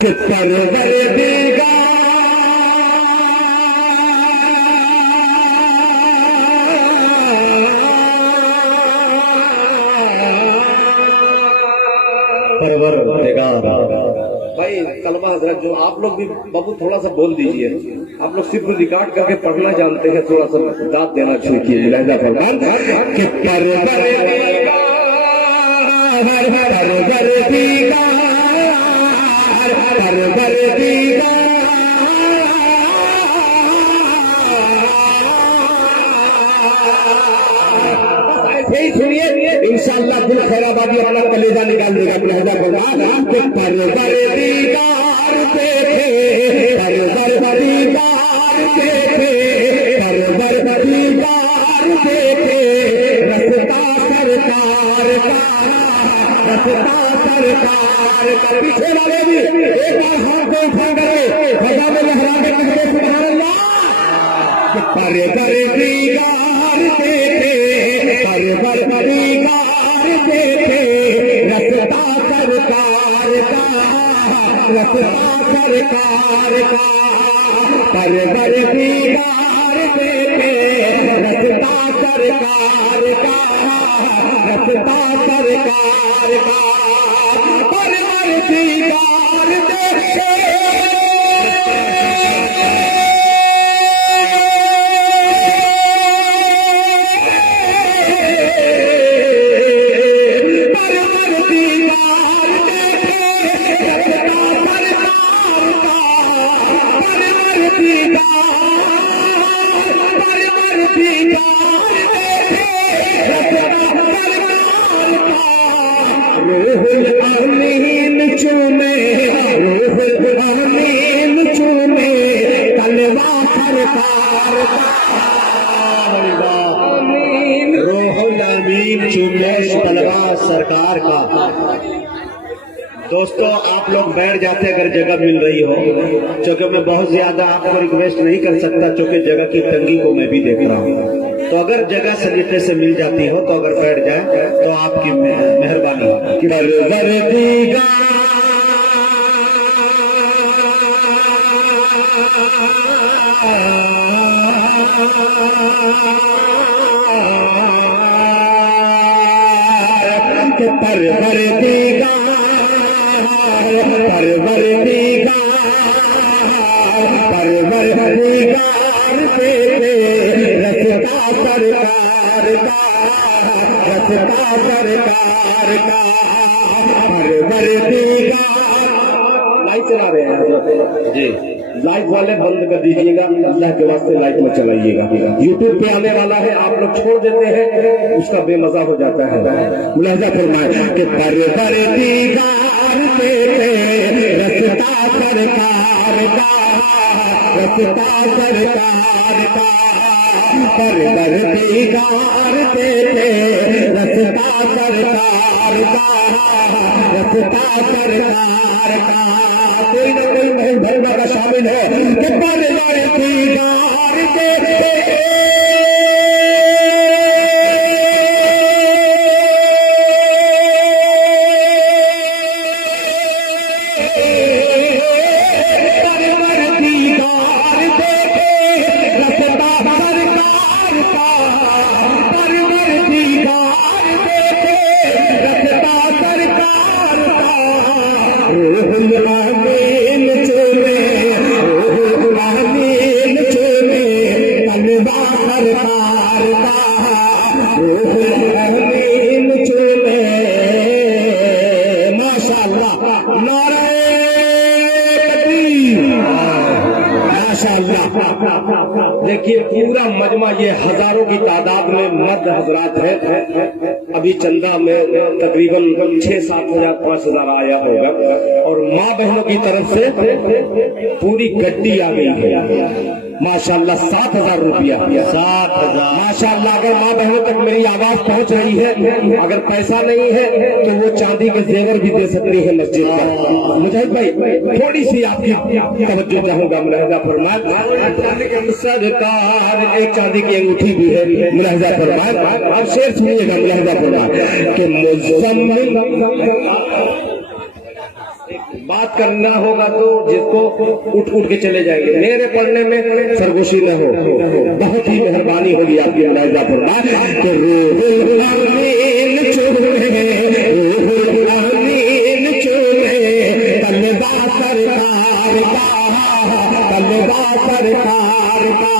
भाई कलमा हजरत जो आप लोग भी बाबू थोड़ा सा बोल दीजिए। आप लोग सिर्फ रिकॉर्ड करके पढ़ना जानते हैं, थोड़ा सा दाद देना शुरू कीजिए। लहजा फरमान कि ऐसे ही सुनिए, इंशाअल्लाह दिल खैराबादी वाला कलेजा निकाल देगा। लहजा फरमान कि परवर दीदार देखे, परवर दीदार देखे, परवर दीदार देखे, रस्ता सरकार का, रस्ता सरकार का। पीछे वाले भी एक बार हाथ को उठा करे, फजा में लहरा के कहते सुभान अल्लाह। कि परवर दीदार देखे, परवर दीदार देखे, रस्ता सरकार का, रस्ता सरकार का। परवर दीदार देखे, रस्ता सरकार का, रस्ता सरकार का। परवर दीदार देखे, रूहुल अमीन चूमे, रूहुल अमीन चूमे, तलवा सरकार का। रूहुल अमीन चूमे, तलवा सरकार का। दोस्तों आप लोग बैठ जाते अगर जगह मिल रही हो, क्योंकि मैं बहुत ज्यादा आपको रिक्वेस्ट नहीं कर सकता, क्योंकि जगह की तंगी को मैं भी देख रहा हूँ। तो अगर जगह सलीके से मिल जाती हो तो अगर बैठ जाए तो आपकी मेहरबानी। परवर दीदार देखे, रस्ता सरकार का, रस्ता सरकार का। परवर दीदार। लाइट चला रहे हैं जी, लाइट वाले बंद कर दीजिएगा, अल्लाह के वास्ते लाइट में चलाइएगा। यूट्यूब पे आने वाला है, आप लोग छोड़ देते हैं, उसका बेमजा हो जाता है। लहजा फरमाए कि परवर दीदार देखे, रस्ता सरकार का, रस्ता सरकार का। परवर दीदार देखे, रस्ता सरकार का, रस्ता सरकार का। कोई ना कोई महल भरना का शामिल है कि परवर दीदार देखे, देखिए पूरा मजमा ये हजारों की तादाद में मर्द हजरात है। अभी चंदा में तकरीबन 6-7 हजार 5 हजार आया होगा, और माँ बहनों की तरफ से पूरी गड्डी आ गई है माशाल्लाह। 7,000 रुपया, 7,000 माशाल्लाह। अगर माँ बहनों तक मेरी आवाज पहुंच रही है, अगर पैसा नहीं है तो वो चांदी के जेवर भी दे सकती है मस्जिद का। मुजाहिद भाई थोड़ी सी आपकी तवज्जो चाहूंगा। मुलाहिजा फरमाए सरकार, एक चांदी की अंगूठी भी है। मुलाहिजा फरमाए, आप शेर सुनिएगा। मुलाहिजा फरमाए कि मुज़म्मिल बात करना होगा तो जिसको उठ उठ के चले जाएंगे, मेरे पढ़ने में सरगोशी न हो। बहुत ही मेहरबानी होगी आपकी मुलाहिजा फरमाए कि रूहुल अमीन चुमे, रूहुल अमीन चुमे तलवा सरकार का, तलवा सरकार का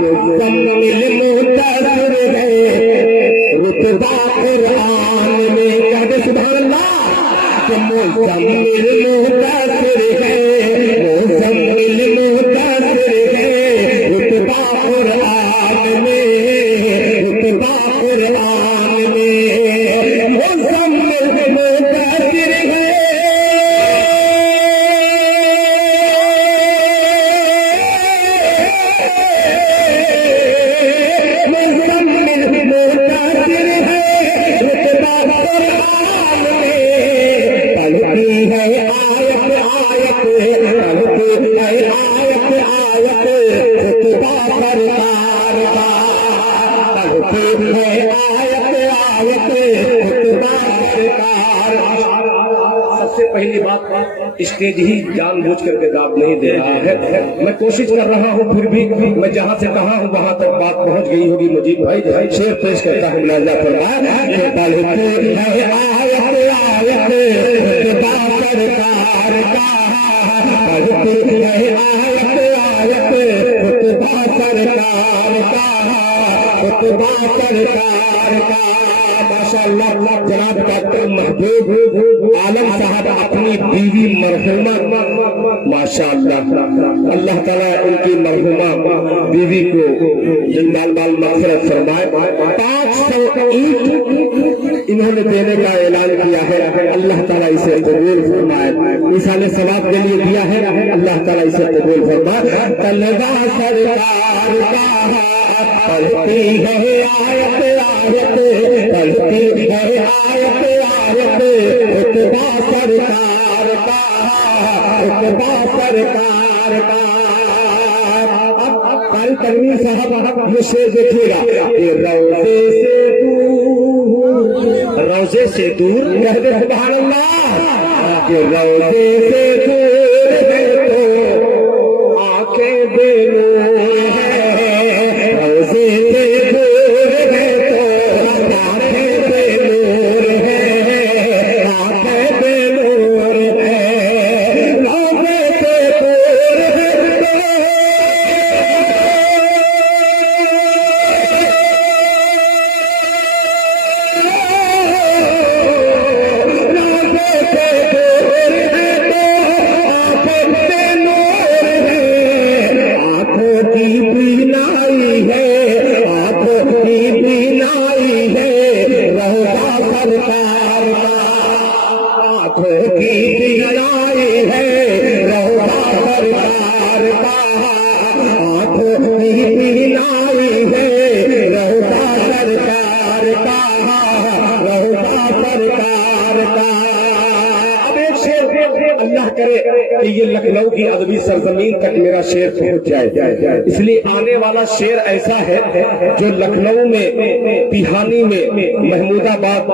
मुकम्मिल मुंतज़िर है रुतबा कुरान में। कहते सुभान अल्लाह। मुज़म्मिल मुंतज़िर है, मुज़म्मिल मुंतज़िर है रुतबा कुरान में, रुतबा कुरान में। मुज़म्मिल मुंतज़िर है, मुज़म्मिल मुंतज़िर है रुतबा कुरान में। पढ़ती है आयत आयत, पढ़ती है आयत आयत रुतबा सरकार का, पढ़ती है आयत आयत रुतबा सरकार। सबसे पहली बात, स्टेज ही जानबूझ करके दाब नहीं दे रहा है। मैं कोशिश कर रहा हूँ, फिर भी मैं जहाँ से कहा हूँ वहां तक बात पहुँच गई होगी। मुजीब भाई शेर पेश करता हूँ मुलाहिजा फरमाए। पढ़ती है आयत आयत रुतबा सरकार का, पढ़ती है आयत आयत रुतबा सरकार का, रुतबा सरकार का। माशाअल्लाह जनाब डॉक्टर महबूब आलम साहब अपनी बीवी मरहुमा, माशाअल्लाह अल्लाह ताला उनकी मरहुमा बीवी को जिंदाल बाल मग़फ़िरत फरमाए। 500 ईंट इन्होंने देने का ऐलान किया है, अल्लाह ताला इसे कबूल फरमाए। मिसाल सवाब के लिए दिया है, अल्लाह ताला इसे कबूल फरमाए। तलवा सरकार का, पढ़ती है आयत आयत, पढ़ती है आयत आयत रुतबा सरकार का, रुतबा सरकार का। अब कारी तनवीर साहब ये शेर देखिएगा, ये रोजे से दूर, रोजे से दूर कह दे सुभान अल्लाह। ये रोजे से दूर है तो आंखें बेनूर है, रोजे से दूर है तो आंखें बेनूर है, आंखें बेनूर है, रोजे से दूर है तो अल्लाह करे कि ये लखनऊ की अदबी सरजमीन तक मेरा शेर पहुंच जाए। इसलिए आने वाला शेर ऐसा है जो लखनऊ में, पिहानी में, महमूदाबाद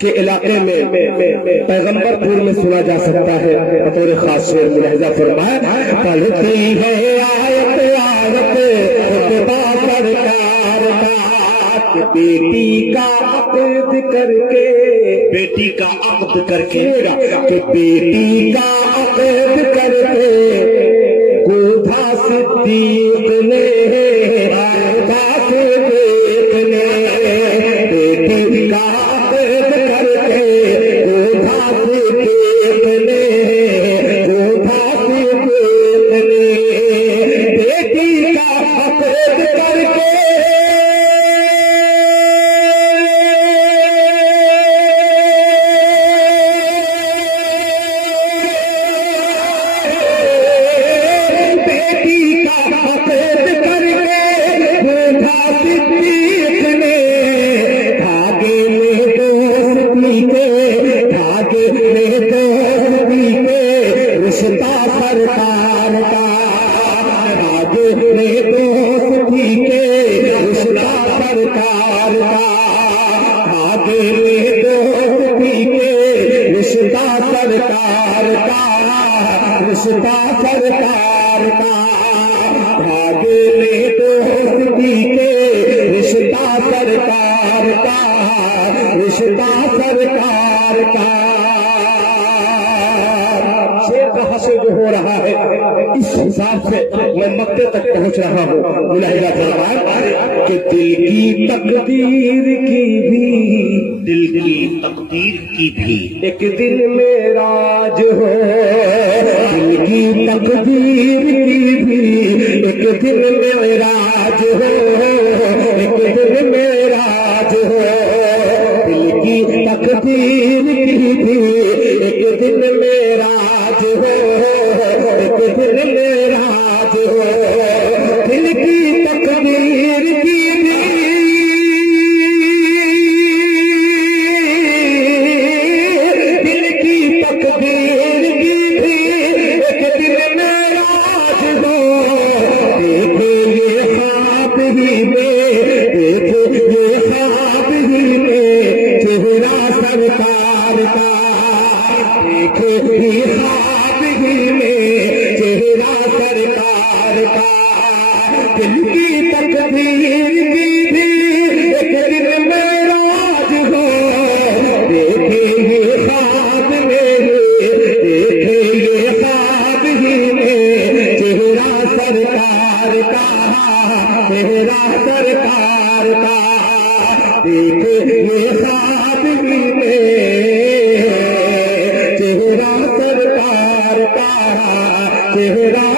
के इलाके में, पैगंबरपुर में सुना जा सकता है। बतौर खास शेर मुलाहिजा फरमाए। पढ़ती है आयत आयत रुतबा सरकार का, बेटी का अक़्द करके, बेटी का अक़्द करके, कि बेटी का अक़्द करके गोधा सिद्दीक़ ने, गोधा सिद्दीक़ ने, बेटी का अक़्द करके गोधा सिद्दीक़ ने, गोधा सिद्दीक़ ने, बेटी का अक़्द करके बेटी का रिश्ता सरकार का, भागे ले दोस्ती के रिश्ता सरकार का, रिश्ता सरकार का। शेर का हासिल जो हो रहा है इस हिसाब से मैं मक्ते तक पहुंच रहा हूँ। मुलाहिजा फरमाए कि दिल की तकदीर की भी, दिल की तकदीर की भी एक दिन मेराज हो, दिल की तकदीर की भी एक दिन मेराज हो, एक दिन मेराज हो, दिल की तकदीर की भी एक दिन मेराज हो, एक दिन मेराज हो, दिल की तकदीर की भी सरकार का, देखे ये ख्वाब ही में चेहरा सरकार का, चेहरा